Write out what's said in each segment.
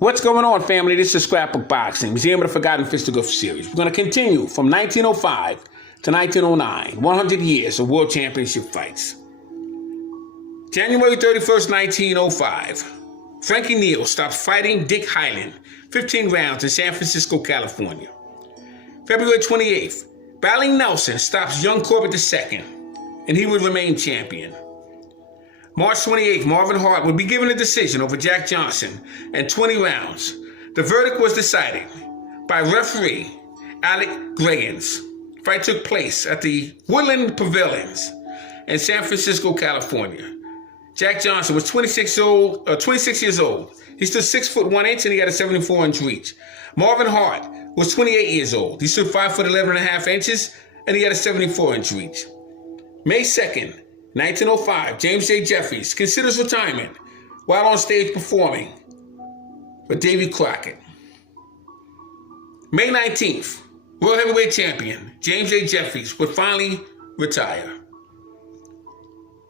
What's going on, family? This is Scrapbook Boxing, Museum of the Forgotten Fisticuffs series. We're going to continue from 1905 to 1909, 100 years of World Championship fights. January 31st, 1905, Frankie Neal stops fighting Dick Hyland, 15 rounds in San Francisco, California. February 28th, Battling Nelson stops young Corbett II, and he would remain champion. March 28th, Marvin Hart would be given a decision over Jack Johnson in 20 rounds. The verdict was decided by referee Alec Grayens. The fight took place at the Woodland Pavilions in San Francisco, California. Jack Johnson was 26 years old. He stood 6 foot 1 inch and he had a 74-inch reach. Marvin Hart was 28 years old. He stood 5 foot 11 and a half inches and he had a 74-inch reach. May 2nd, 1905, James J. Jeffries considers retirement while on stage performing for Davy Crockett. May 19th, World Heavyweight Champion James J. Jeffries would finally retire.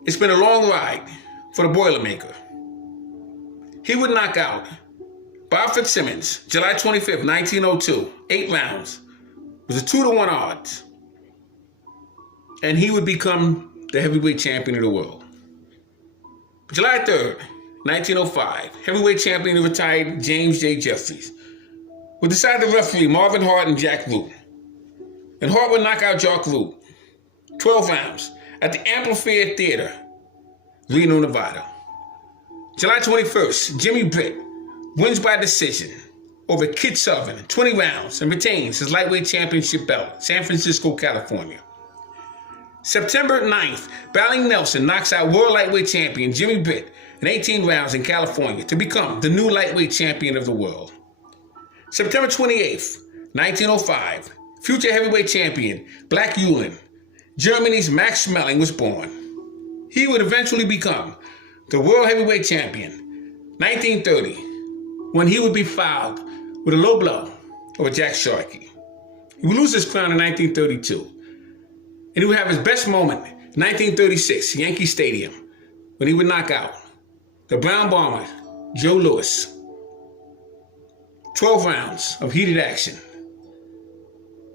It's been a long ride for the Boilermaker. He would knock out Bob Fitzsimmons, July 25th, 1902, 8 rounds. It was a 2-to-1 odds. And he would become the heavyweight champion of the world. July 3rd, 1905, heavyweight champion and retired James J. Jeffries would decide to referee Marvin Hart and Jack Root. And Hart would knock out Jack Root, 12 rounds, at the Amphitheater Theater, Reno, Nevada. July 21st, Jimmy Britt wins by decision over Kid Sullivan, 20 rounds, and retains his lightweight championship belt, San Francisco, California. September 9th, Battling Nelson knocks out world lightweight champion Jimmy Britt in 18 rounds in California to become the new lightweight champion of the world. September 28th, 1905, future heavyweight champion Black Eulen, Germany's Max Schmeling, was born. He would eventually become the world heavyweight champion 1930, when he would be fouled with a low blow over Jack Sharkey. He would lose his crown in 1932. And he would have his best moment in 1936, Yankee Stadium, when he would knock out the Brown Bomber, Joe Louis. 12 rounds of heated action,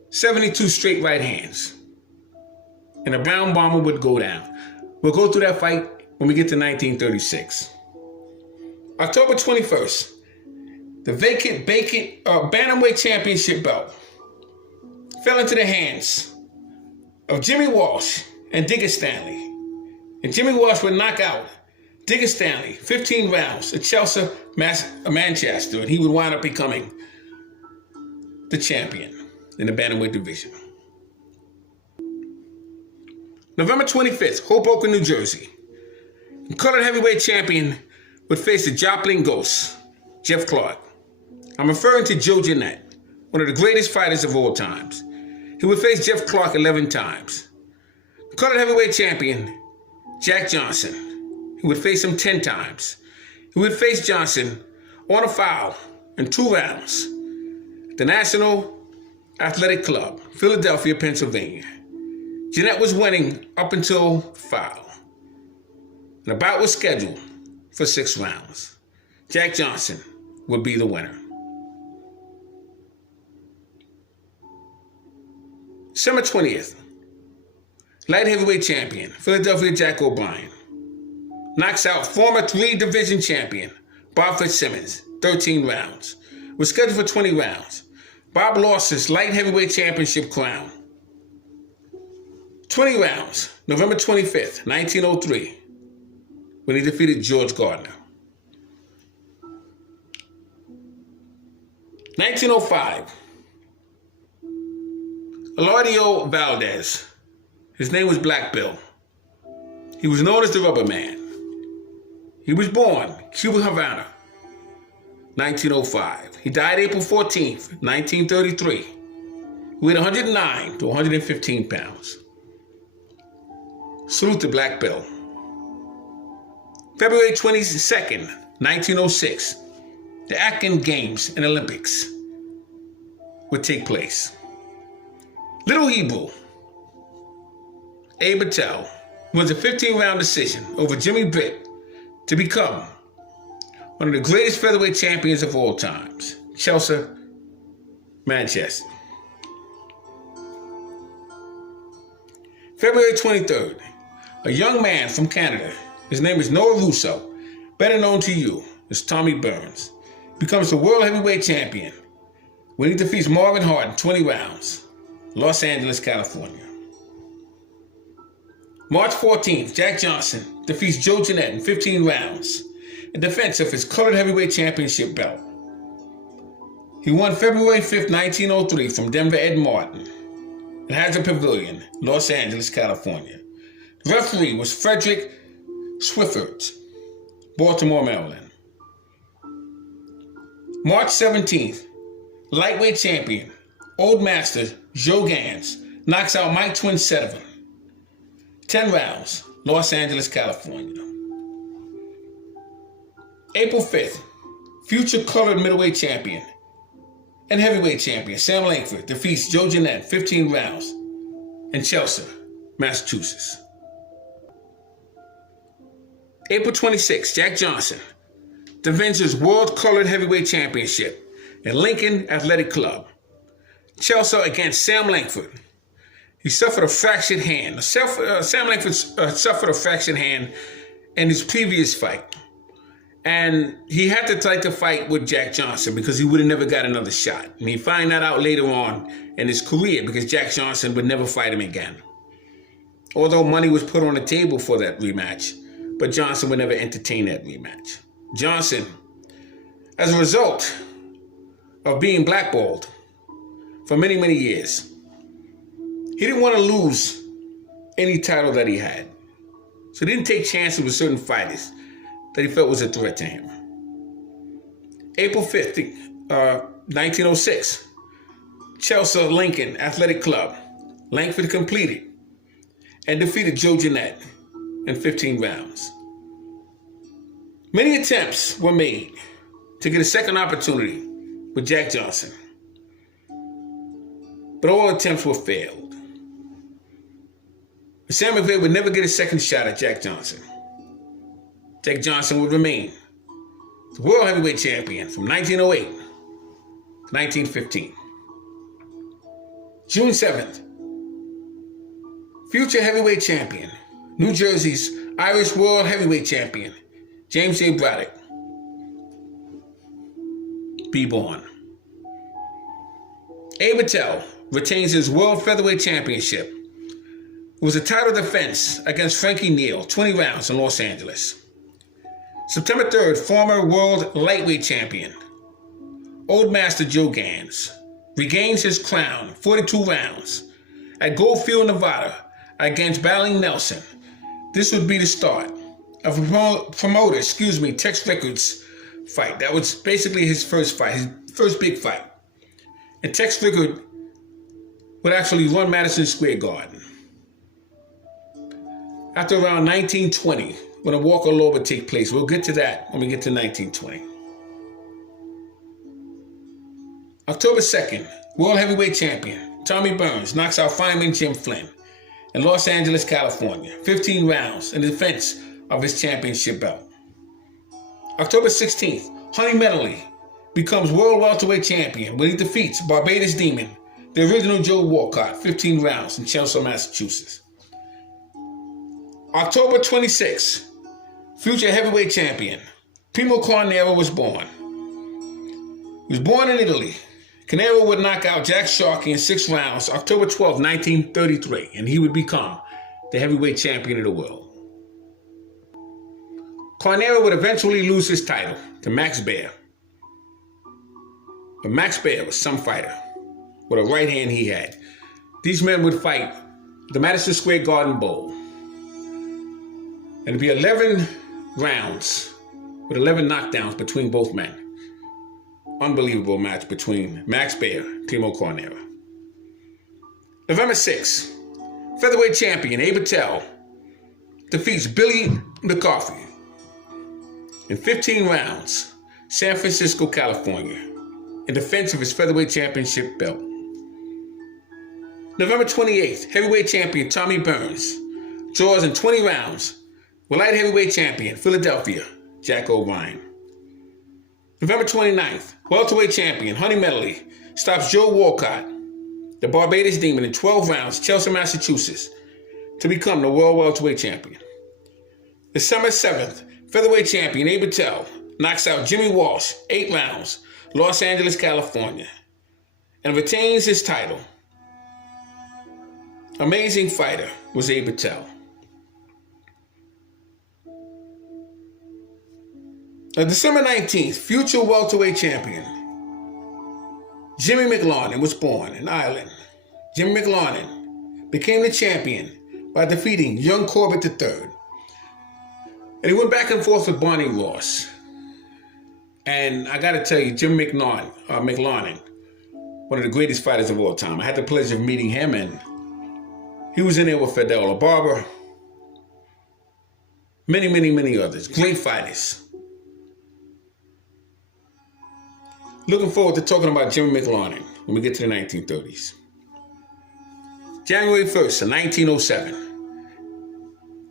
72 straight right hands, and the Brown Bomber would go down. We'll go through that fight when we get to 1936. October 21st, the vacant Bantamweight Championship belt fell into the hands of Jimmy Walsh and Digger Stanley. And Jimmy Walsh would knock out Digger Stanley 15 rounds at Chelsea, Manchester, and he would wind up becoming the champion in the Bantamweight division. November 25th, Hoboken, New Jersey. The colored heavyweight champion would face the Joplin Ghost, Jeff Clark. I'm referring to Joe Jeanette, one of the greatest fighters of all times. He would face Jeff Clark 11 times. The colored heavyweight champion, Jack Johnson. He would face him 10 times. He would face Johnson on a foul in 2 rounds at the National Athletic Club, Philadelphia, Pennsylvania. Jeanette was winning up until foul. The bout was scheduled for 6 rounds. Jack Johnson would be the winner. December 20th, light heavyweight champion, Philadelphia Jack O'Brien, knocks out former 3-division champion, Bob Fitzsimmons, 13 rounds. Was scheduled for 20 rounds. Bob lost his light heavyweight championship crown. 20 rounds, November 25th, 1903, when he defeated George Gardner. 1905, Elardio Valdez. His name was Black Bill. He was known as the Rubber Man. He was born Cuba, Havana, 1905. He died April 14th, 1933. He weighed 109 to 115 pounds. Salute to Black Bill. February 22nd, 1906, the Athens Games and Olympics would take place. Little Hebrew, Abe Patel, wins a 15-round decision over Jimmy Britt to become one of the greatest featherweight champions of all times, Chelsea Manchester. February 23rd, a young man from Canada, his name is Noah Russo, better known to you as Tommy Burns, becomes the world heavyweight champion when he defeats Marvin Hart in 20 rounds, Los Angeles, California. March 14th, Jack Johnson defeats Joe Jeanette in 15 rounds in defense of his colored heavyweight championship belt. He won February 5th, 1903 from Denver Ed Martin at Hazard Pavilion, Los Angeles, California. The referee was Frederick Swifford, Baltimore, Maryland. March 17th, lightweight champion, Old Master Joe Gans knocks out Mike Twin Sedovan. 10 rounds, Los Angeles, California. April 5th, future colored middleweight champion and heavyweight champion Sam Langford defeats Joe Jeanette 15 rounds in Chelsea, Massachusetts. April 26th, Jack Johnson defends his World Colored Heavyweight Championship in Lincoln Athletic Club, Chelsea, against Sam Langford. He suffered a fractured hand. Sam Langford suffered a fractured hand in his previous fight. And he had to take the fight with Jack Johnson because he would have never got another shot. And he found that out later on in his career because Jack Johnson would never fight him again. Although money was put on the table for that rematch, but Johnson would never entertain that rematch. Johnson, as a result of being blackballed for many, many years, he didn't want to lose any title that he had. So he didn't take chances with certain fighters that he felt was a threat to him. April 5th, 1906, Chelsea Lincoln Athletic Club. Langford completed and defeated Joe Jeanette in 15 rounds. Many attempts were made to get a second opportunity with Jack Johnson, but all attempts were failed. Sam McVeigh would never get a second shot at Jack Johnson. Jack Johnson would remain the world heavyweight champion from 1908 to 1915. June 7th, future heavyweight champion, New Jersey's Irish world heavyweight champion, James J. Braddock, be born. Abe Attell retains his world featherweight championship. It was a title defense against Frankie Neal, 20 rounds in Los Angeles. September 3rd, former world lightweight champion, Old Master Joe Gans, regains his crown, 42 rounds, at Goldfield, Nevada, against Battling Nelson. This would be the start of promoter, Tex Rickard's fight. That was basically his first fight, his first big fight. And Tex Rickard would actually run Madison Square Garden. After around 1920, when a walk of law would take place. We'll get to that when we get to 1920. October 2nd, world heavyweight champion Tommy Burns knocks out fireman Jim Flynn in Los Angeles, California, 15 rounds in defense of his championship belt. October 16th, Honey Medley becomes world welterweight champion when he defeats Barbados Demon, the original Joe Walcott, 15 rounds in Chelsea, Massachusetts. October 26th, future heavyweight champion Primo Carnera was born. He was born in Italy. Carnera would knock out Jack Sharkey in 6 rounds October 12, 1933, and he would become the heavyweight champion of the world. Carnera would eventually lose his title to Max Baer. But Max Baer was some fighter with a right hand he had. These men would fight at the Madison Square Garden Bowl. And it'd be 11 rounds with 11 knockdowns between both men. Unbelievable match between Max Baer and Primo Carnera. November 6th, featherweight champion Abe Attell defeats Billy McCarthy in 15 rounds, San Francisco, California, in defense of his featherweight championship belt. November 28th, heavyweight champion Tommy Burns draws in 20 rounds with light heavyweight champion Philadelphia Jack O'Brien. November 29th, welterweight champion Honey Medley stops Joe Walcott, the Barbados Demon, in 12 rounds, Chelsea, Massachusetts, to become the world welterweight champion. December 7th, featherweight champion Abe Patel knocks out Jimmy Walsh, 8 rounds, Los Angeles, California, and retains his title. Amazing fighter was Abe Patel. On December 19th, future welterweight champion Jimmy McLaurin was born in Ireland. Jimmy McLaurin became the champion by defeating young Corbett III. And he went back and forth with Barney Ross. And I gotta tell you, Jim McLaurin, one of the greatest fighters of all time. I had the pleasure of meeting him, and he was in there with Fidel Barber. Many others. Great fighters. Looking forward to talking about Jimmy McLaurin when we get to the 1930s. January 1st of 1907,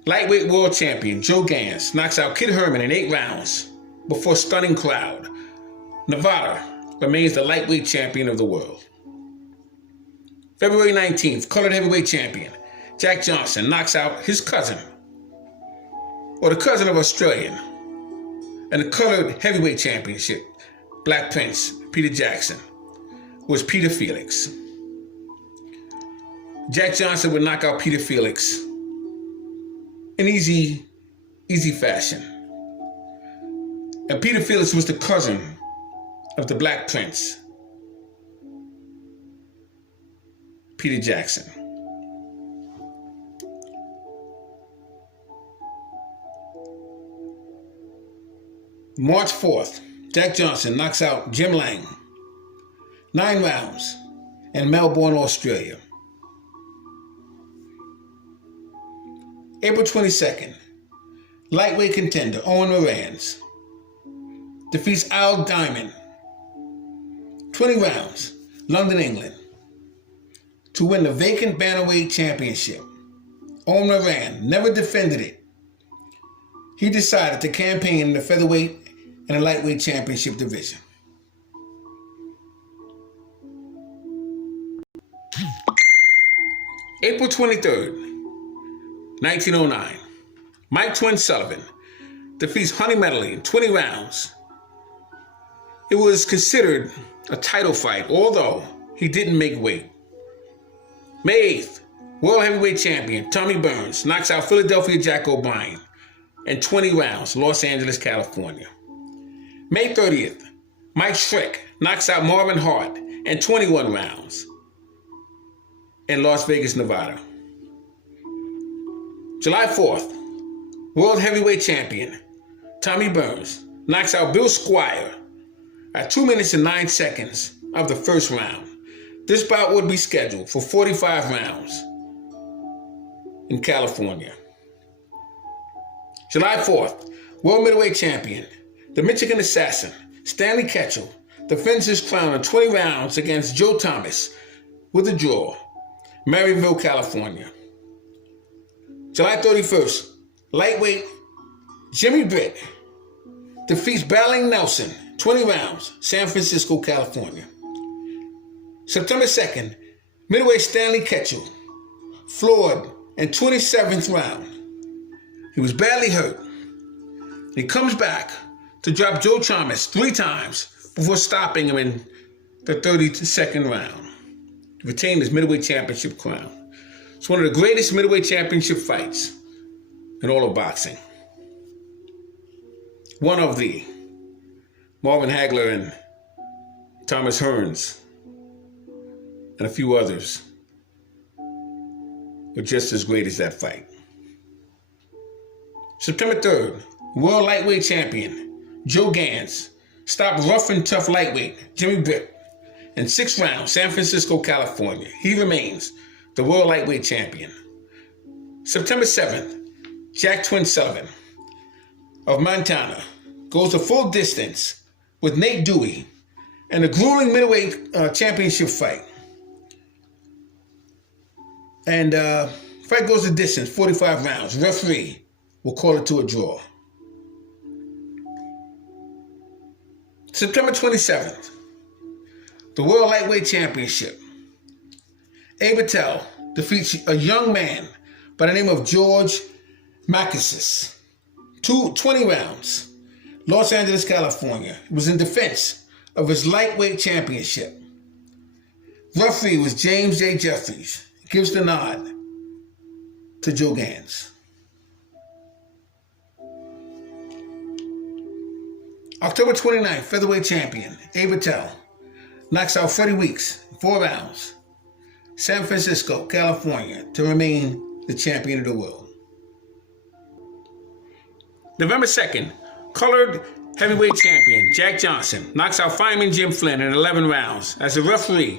lightweight world champion Joe Gans knocks out Kid Herman in 8 rounds before a stunning crowd. Nevada remains the lightweight champion of the world. February 19th, colored heavyweight champion Jack Johnson knocks out his cousin, or the cousin of Australian, and the colored heavyweight championship, Black Prince Peter Jackson, was Peter Felix. Jack Johnson would knock out Peter Felix in easy fashion. And Peter Felix was the cousin of the Black Prince, Peter Jackson. March 4th, Jack Johnson knocks out Jim Lang, 9 rounds, in Melbourne, Australia. April 22nd, lightweight contender Owen Morans defeats Al Diamond, 20 rounds, London, England, to win the vacant bantamweight championship. Owen Moran never defended it. He decided to campaign in the featherweight and the lightweight championship division. April 23rd, 1909, Mike Twin Sullivan defeats Honey Medley in 20 rounds. It was considered a title fight, although he didn't make weight. May 8th, world heavyweight champion Tommy Burns knocks out Philadelphia Jack O'Brien in 20 rounds, Los Angeles, California. May 30th, Mike Schreck knocks out Marvin Hart in 21 rounds in Las Vegas, Nevada. July 4th, world heavyweight champion Tommy Burns knocks out Bill Squire at 2 minutes and 9 seconds of the first round. This bout would be scheduled for 45 rounds in California. July 4th, world middleweight champion, the Michigan Assassin, Stanley Ketchel, defends his crown in 20 rounds against Joe Thomas with a draw, Maryville, California. July 31st, lightweight Jimmy Britt defeats Battling Nelson, 20 rounds, San Francisco, California. September 2nd, middleweight Stanley Ketchel, floored in 27th round. He was badly hurt. He comes back to drop Joe Thomas 3 times before stopping him in the 32nd round to retain his middleweight championship crown. It's one of the greatest middleweight championship fights in all of boxing. One of the Marvin Hagler and Thomas Hearns and a few others were just as great as that fight. September 3rd, world lightweight champion Joe Gans stopped rough and tough lightweight Jimmy Britt in 6 rounds, San Francisco, California. He remains the world lightweight champion. September 7th, Jack Twin Sullivan of Montana goes the full distance with Nate Dewey in a grueling middleweight championship fight. And fight goes the distance, 45 rounds. Referee will call it to a draw. September 27th, the World Lightweight Championship. Abe Patel defeats a young man by the name of George Makasis. 20 rounds. Los Angeles, California. It was in defense of his lightweight championship. Referee was James J. Jeffries. Gives the nod to Joe Gans. October 29th, featherweight champion Abe Patel knocks out Freddie Weeks in 4 rounds. San Francisco, California, to remain the champion of the world. November 2nd, colored heavyweight champion Jack Johnson knocks out fireman Jim Flynn in 11 rounds. As the referee,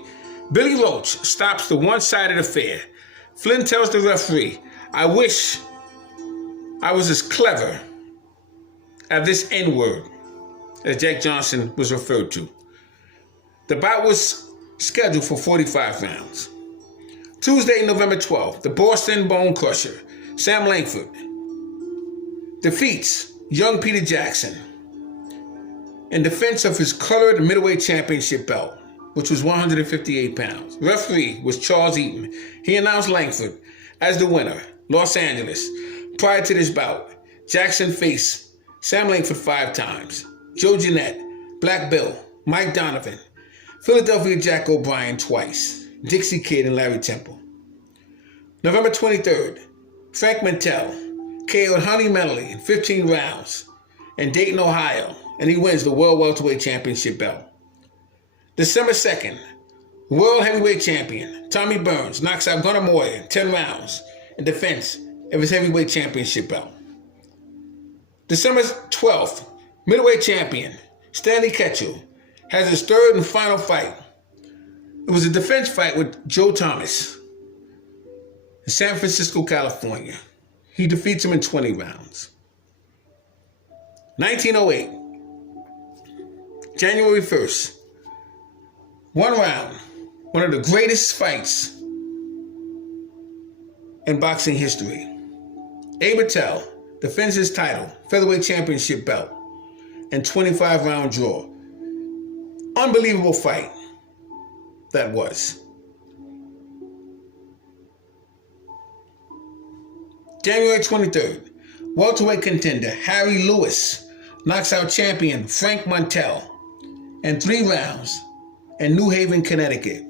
Billy Roach stops the one-sided affair. Flynn tells the referee, "I wish I was as clever at this N-word," as Jack Johnson was referred to. The bout was scheduled for 45 rounds. Tuesday, November 12th, the Boston Bone Crusher, Sam Langford, defeats young Peter Jackson in defense of his colored middleweight championship belt, which was 158 pounds. Referee was Charles Eaton. He announced Langford as the winner. Los Angeles. Prior to this bout, Jackson faced Sam Langford 5 times. Joe Jeanette, Black Bill, Mike Donovan, Philadelphia Jack O'Brien twice, Dixie Kid and Larry Temple. November 23rd, Frank Mantell KO'd Honey Medley in 15 rounds in Dayton, Ohio, and he wins the World Welterweight Championship belt. December 2nd, World Heavyweight Champion Tommy Burns knocks out Gunnar Moyer in 10 rounds in defense of his Heavyweight Championship belt. December 12th, Middleweight Champion Stanley Ketchel has his 3rd and final fight. It was a defense fight with Joe Thomas in San Francisco, California. He defeats him in 20 rounds. 1908, January 1st, 1 round, one of the greatest fights in boxing history. Abe Patel defends his title, featherweight championship belt, in 25-round draw. Unbelievable fight that was. January 23rd, welterweight contender Harry Lewis knocks out champion Frank Mantell in 3 rounds in New Haven, Connecticut.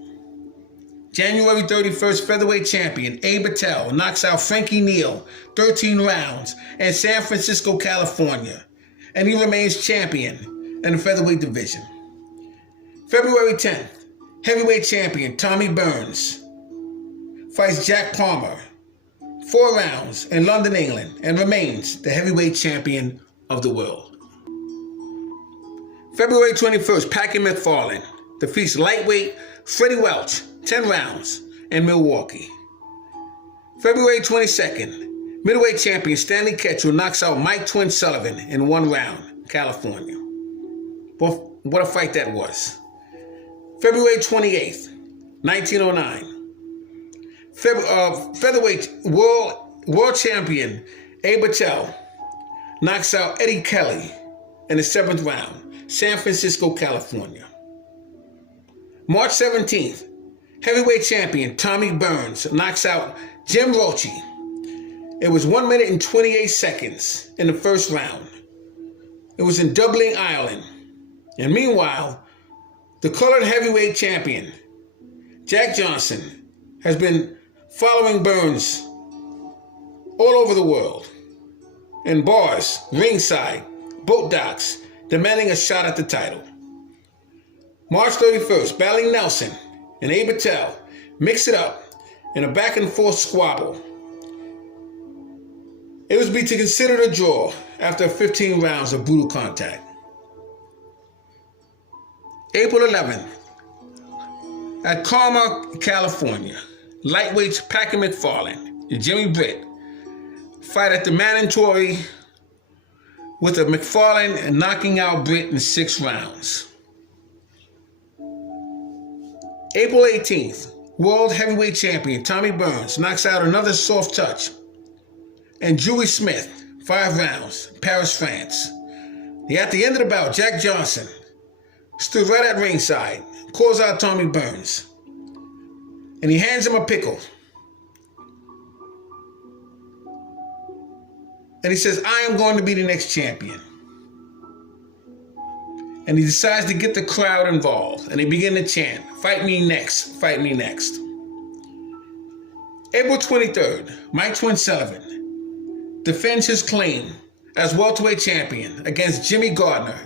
January 31st, featherweight champion Abe Patel knocks out Frankie Neal 13 rounds in San Francisco, California, and he remains champion in the featherweight division. February 10th, heavyweight champion Tommy Burns fights Jack Palmer 4 rounds in London, England, and remains the heavyweight champion of the world. February 21st, Packy McFarlane defeats lightweight Freddie Welch 10 rounds in Milwaukee. February 22nd, middleweight champion Stanley Ketchel knocks out Mike Twin Sullivan in 1 round, California. What a fight that was. February 28th, 1909. Featherweight world champion Abe Patel knocks out Eddie Kelly in the 7th round, San Francisco, California. March 17th, heavyweight champion Tommy Burns knocks out Jim Roche. It was 1 minute and 28 seconds in the 1st round. It was in Dublin, Ireland. And meanwhile, the colored heavyweight champion Jack Johnson has been following Burns all over the world, in bars, ringside, boat docks, demanding a shot at the title. March 31st, battling Nelson and Abe Patel mix it up in a back-and-forth squabble. It was to be considered a draw after 15 rounds of brutal contact. April 11th, at Carmel, California, lightweights Packy McFarlane and Jimmy Britt fight at the mandatory, with a McFarlane knocking out Britt in 6 rounds. April 18th, world heavyweight champion Tommy Burns knocks out another soft touch and Dewey Smith 5 rounds, Paris, France. At the end of the bout, Jack Johnson stood right at ringside, calls out Tommy Burns, and he hands him a pickle. And he says, I am going to be the next champion. And he decides to get the crowd involved. And they begin to chant, fight me next, fight me next. April 23rd, Mike Twin Sullivan defends his claim as welterweight champion against Jimmy Gardner.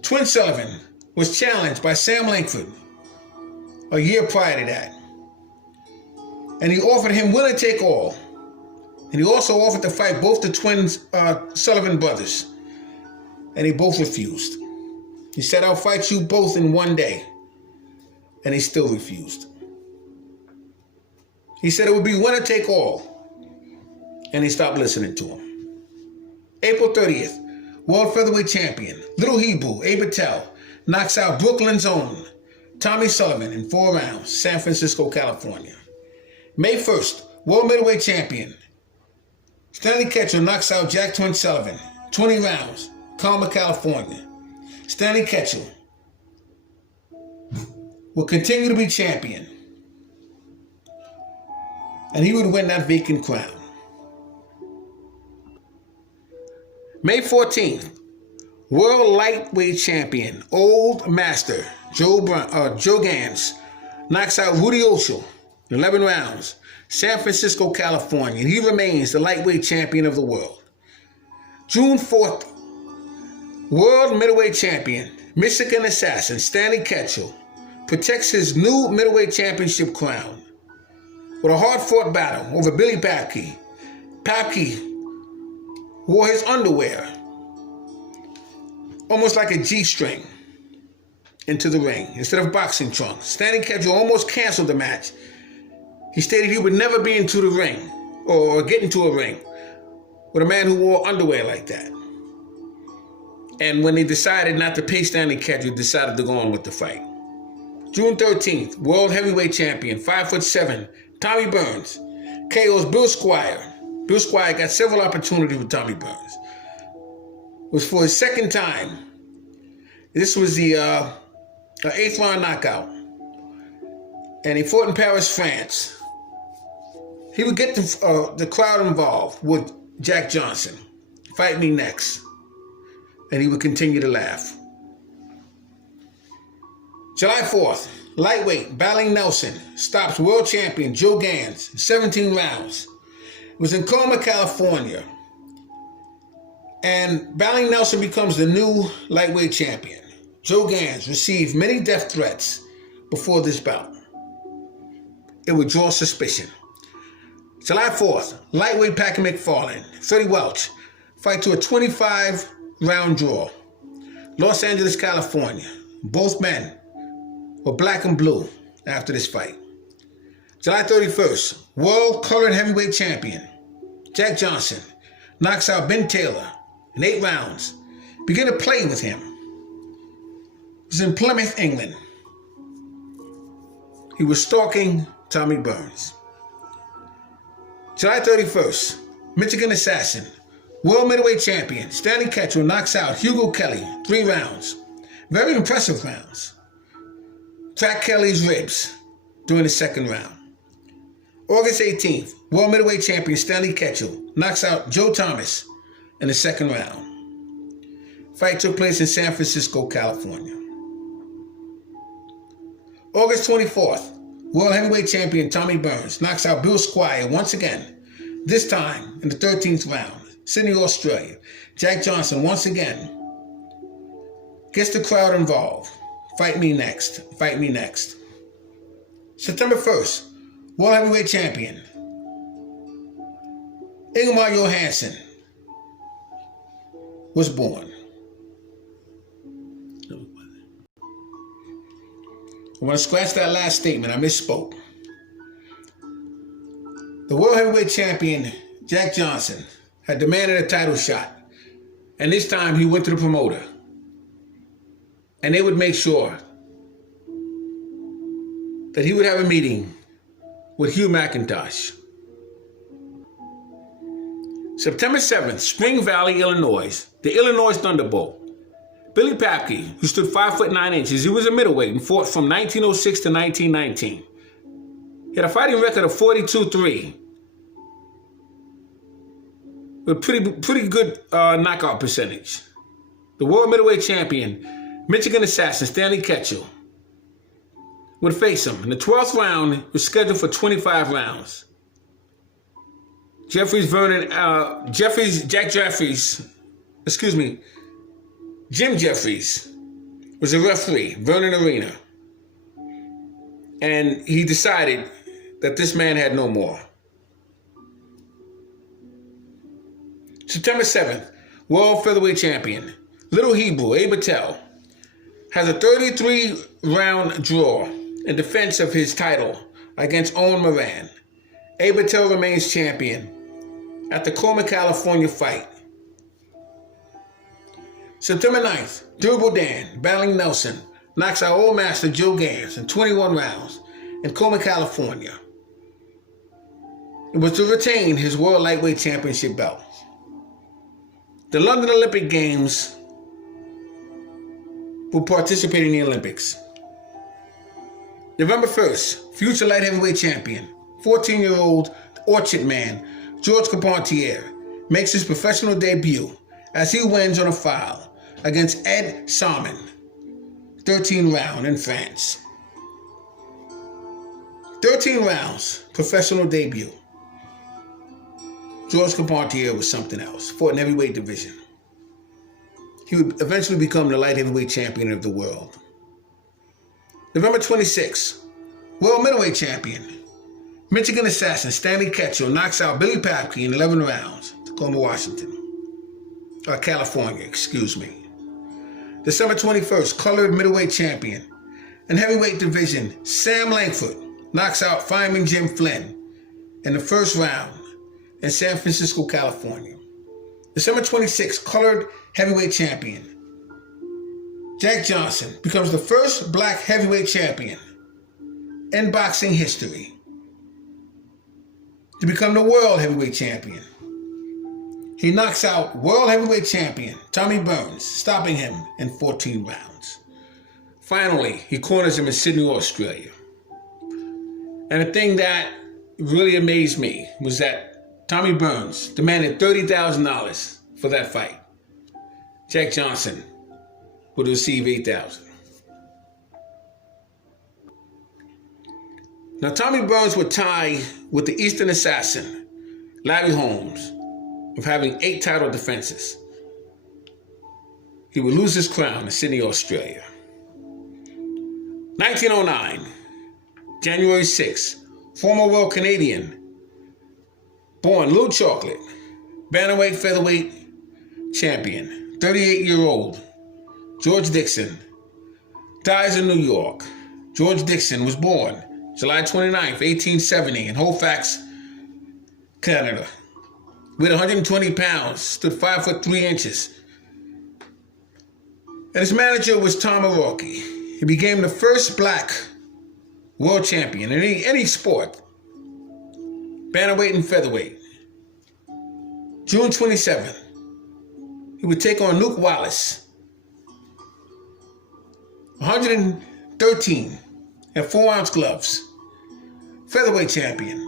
Twin Sullivan was challenged by Sam Langford a year prior to that. And he offered him winner take all. And he also offered to fight both the twins, Sullivan brothers. And they both refused. He said, I'll fight you both in one day. And he still refused. He said it would be winner take all. And he stopped listening to him. April 30th, World Featherweight Champion, Little Hebrew, Abe Patel, knocks out Brooklyn's own Tommy Sullivan in 4 rounds, San Francisco, California. May 1st, World Middleweight Champion, Stanley Ketchel knocks out Jack Twin Sullivan, 20 rounds, Carmel, California. Stanley Ketchel will continue to be champion, and he would win that vacant crown. May 14th, World Lightweight Champion, Old Master, Joe Gans, knocks out Rudy Oshel in 11 rounds, San Francisco, California, and he remains the lightweight champion of the world. June 4th, World Middleweight Champion, Michigan Assassin, Stanley Ketchel, protects his new middleweight championship crown with a hard-fought battle over Billy Papke. Papke wore his underwear, almost like a G-string, into the ring instead of boxing trunks. Stanley Ketchel almost canceled the match. He stated he would never be into the ring or get into a ring with a man who wore underwear like that. And when they decided not to pay Stanley Ketchel, decided to go on with the fight. June 13th, World Heavyweight Champion, 5'7", Tommy Burns, KOs Bill Squire. Bill Squire got several opportunities with Tommy Burns. It was for his second time. This was the 8th round knockout. And he fought in Paris, France. He would get the crowd involved with Jack Johnson. Fight me next. And he would continue to laugh. July 4th, lightweight Battling Nelson stops world champion Joe Gans in 17 rounds. It was in Carmel, California. And Battling Nelson becomes the new lightweight champion. Joe Gans received many death threats before this bout. It would draw suspicion. July 4th, lightweight Packy McFarlane, Freddie Welch, fight to a 25-round draw. Los Angeles, California. Both men were black and blue after this fight. July 31st, World Colored Heavyweight Champion, Jack Johnson, knocks out Ben Taylor in 8 rounds. Begin to play with him. It was in Plymouth, England. He was stalking Tommy Burns. July 31st, Michigan Assassin, World Middleweight Champion, Stanley Ketchel knocks out Hugo Kelly, 3 rounds. Very impressive rounds. Cracked Kelly's ribs during the 2nd round. August 18th, World Middleweight Champion Stanley Ketchel knocks out Joe Thomas in the 2nd round. Fight took place in San Francisco, California. August 24th, World Heavyweight Champion Tommy Burns knocks out Bill Squire once again, this time in the 13th round, Sydney, Australia. Jack Johnson once again gets the crowd involved. Fight me next. Fight me next. September 1st, World Heavyweight Champion Ingemar Johansson was born. I want to scratch that last statement. I misspoke. The World Heavyweight Champion, Jack Johnson, had demanded a title shot. And this time he went to the promoter. And they would make sure that he would have a meeting with Hugh McIntosh. September 7th, Spring Valley, Illinois, the Illinois Thunderbolt, Billy Papke, who stood 5'9". He was a middleweight and fought from 1906 to 1919. He had a fighting record of 42-3. With pretty good knockout percentage. The world middleweight champion, Michigan assassin Stanley Ketchel, would face him. And the 12th round was scheduled for 25 rounds. Jim Jeffries was a referee, Vernon Arena. And he decided that this man had no more. September 7th, world featherweight champion, Little Hebrew, Abe Patel, has a 33-round draw in defense of his title against Owen Moran. Abe Patel remains champion at the Coleman, California fight. September 9th, Durable Dan, battling Nelson, knocks out old master Joe Gans in 21 rounds in Coleman, California. It was to retain his World Lightweight Championship belt. The London Olympic Games will participate in the Olympics. November 1st, future light heavyweight champion, 14-year-old Orchard man, George Carpentier, makes his professional debut as he wins on a foul against Ed Salmon, 13 round in France. 13 rounds, professional debut. George Carpentier was something else, fought in heavyweight division. He would eventually become the light heavyweight champion of the world. November 26th, world middleweight champion, Michigan assassin Stanley Ketchel knocks out Billy Papke in 11 rounds, Tacoma, California. December 21st, colored middleweight champion and heavyweight division, Sam Langford knocks out Fireman Jim Flynn in the first round in San Francisco, California. December 26th, colored heavyweight champion, Jack Johnson becomes the first black heavyweight champion in boxing history to become the world heavyweight champion. He knocks out world heavyweight champion Tommy Burns, stopping him in 14 rounds. Finally, he corners him in Sydney, Australia. And the thing that really amazed me was that Tommy Burns demanded $30,000 for that fight. Jack Johnson would receive $8,000. Now, Tommy Burns would tie with the Eastern assassin, Larry Holmes, of having 8 title defenses. He would lose his crown in Sydney, Australia. 1909, January 6th, former world Canadian, born Lou Chocolate, bantamweight featherweight champion, 38-year-old George Dixon, dies in New York. George Dixon was born July 29th, 1870 in Halifax, Canada. Weighed 120 pounds, stood 5'3". And his manager was Tom O'Rourke. He became the first black world champion in any sport, bantamweight and featherweight. June 27th, he would take on Luke Wallace, 113 and 4-ounce gloves, featherweight champion.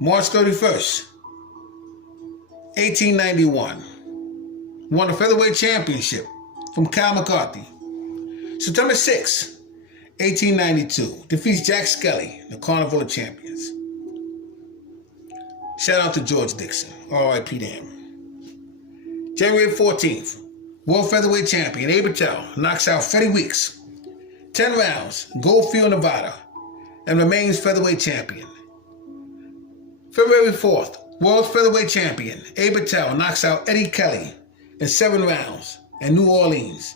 March 31st, 1891, won the featherweight championship from Cal McCarthy. September 6, 1892, defeats Jack Skelly in the Carnival of Champions. Shout out to George Dixon, R.I.P. to him. January 14th, world featherweight champion Abe Patel knocks out Freddie Weeks, 10 rounds, Goldfield, Nevada, and remains featherweight champion. February 4th, world featherweight champion Abe Patel knocks out Eddie Kelly in 7 rounds in New Orleans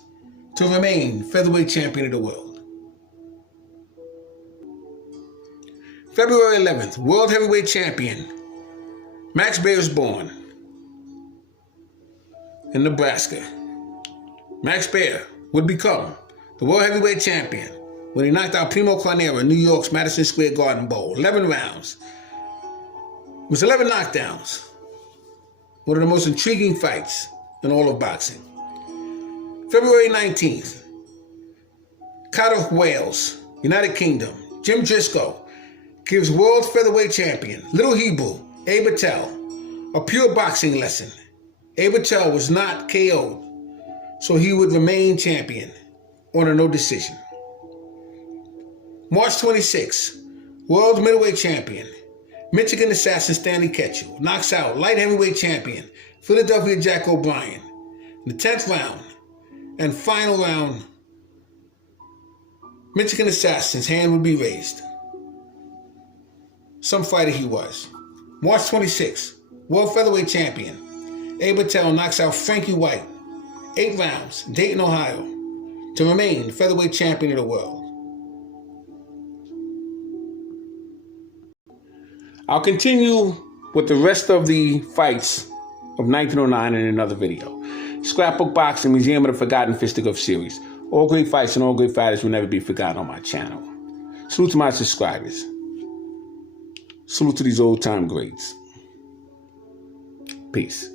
to remain featherweight champion of the world. February 11th, world heavyweight champion Max Baer is born in Nebraska. Max Baer would become the world heavyweight champion when he knocked out Primo Carnera in New York's Madison Square Garden Bowl. 11 rounds. It was 11 knockdowns. One of the most intriguing fights in all of boxing. February 19th, Cardiff, Wales, United Kingdom. Jim Driscoll gives world featherweight champion Little Hebrew Abe Patel a pure boxing lesson. Abe Patel was not KO'd, so he would remain champion on a no decision. March 26th, world middleweight champion Michigan assassin Stanley Ketchel knocks out light heavyweight champion Philadelphia Jack O'Brien in the 10th round and final round. Michigan assassin's hand would be raised. Some fighter he was. March 26th, world featherweight champion Abe Patel knocks out Frankie White, 8 rounds, Dayton, Ohio, to remain the featherweight champion of the world. I'll continue with the rest of the fights of 1909 in another video. Scrapbook Boxing, Museum of the Forgotten Fisticuffs series. All great fights and all great fighters will never be forgotten on my channel. Salute to my subscribers. Salute to these old-time greats. Peace.